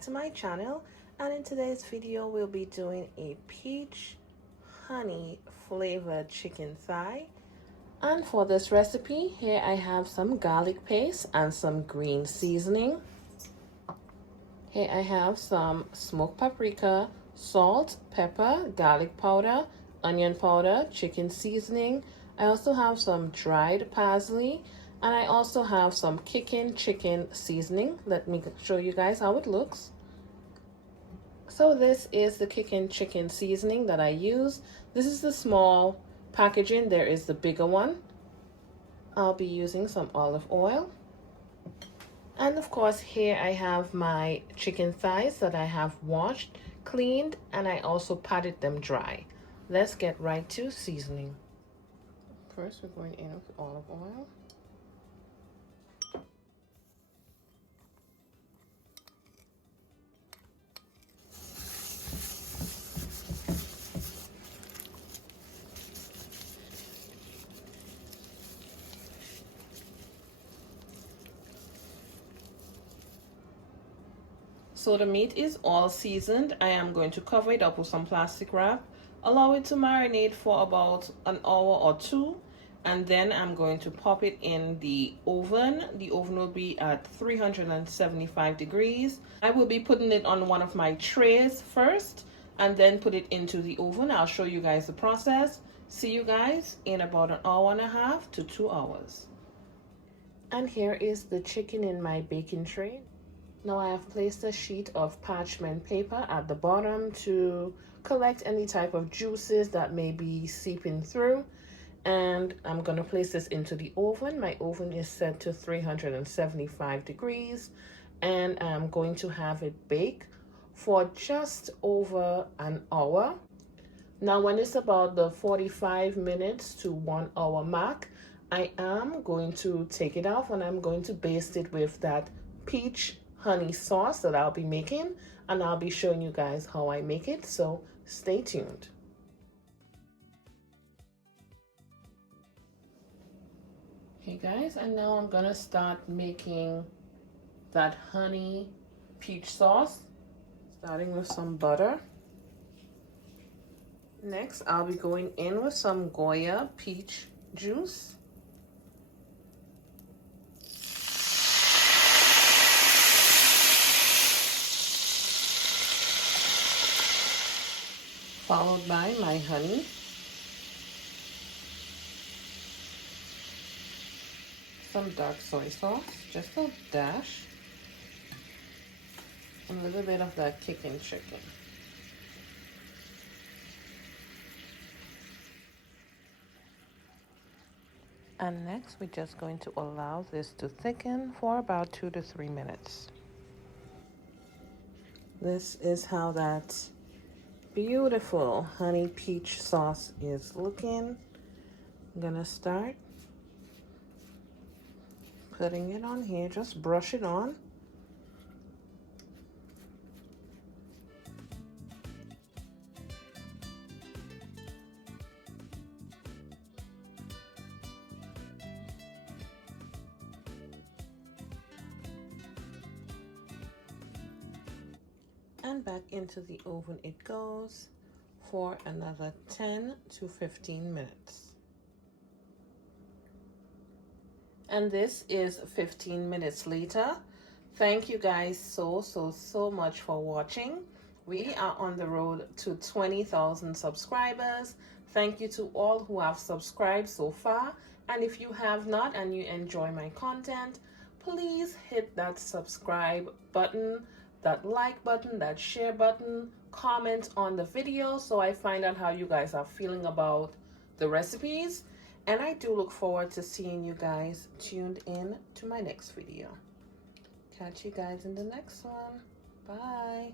back to my channel, and in today's video we'll be doing a peach honey flavored chicken thigh. And for this recipe, here I have some garlic paste and some green seasoning. Here I have some smoked paprika, salt, pepper, garlic powder, onion powder, chicken seasoning. I also have some dried parsley, and I also have some kickin chicken seasoning. Let me show you guys how it looks. So this is the kickin chicken seasoning that I use. This is the small packaging. There is the bigger one. I'll be using some olive oil. And of course, here I have my chicken thighs that I have washed, cleaned, and I also patted them dry. Let's get right to seasoning. First, we're going in with olive oil. So the meat is all seasoned. I am going to cover it up with some plastic wrap, allow it to marinate for about an hour or two, and then I'm going to pop it in the oven. The oven will be at 375 degrees. I will be putting it on one of my trays first and then put it into the oven. I'll show you guys the process. See you guys in about an hour and a half to 2 hours. And here is the chicken in my baking tray. Now I have placed a sheet of parchment paper at the bottom to collect any type of juices that may be seeping through. And I'm going to place this into the oven. My oven is set to 375 degrees. And I'm going to have it bake for just over an hour. Now when it's about the 45 minutes to 1 hour mark, I am going to take it off and I'm going to baste it with that peach honey sauce that I'll be making, and I'll be showing you guys how I make it, so stay tuned. Okay guys, and now I'm gonna start making that honey peach sauce, starting with some butter. Next, I'll be going in with some Goya peach juice. Followed by my honey, some dark soy sauce, just a dash, and a little bit of that kickin chicken. And next, we're just going to allow this to thicken for about 2 to 3 minutes. This is how that beautiful honey peach sauce is looking. I'm gonna start putting it on here, just brush it on. And back into the oven it goes for another 10 to 15 minutes. And this is 15 minutes later. Thank you guys so much for watching. We are on the road to 20,000 subscribers. Thank you to all who have subscribed so far. And if you have not and you enjoy my content, please hit that subscribe button, that like button, that share button, comment on the video so I find out how you guys are feeling about the recipes. And I do look forward to seeing you guys tuned in to my next video. Catch you guys in the next one. Bye.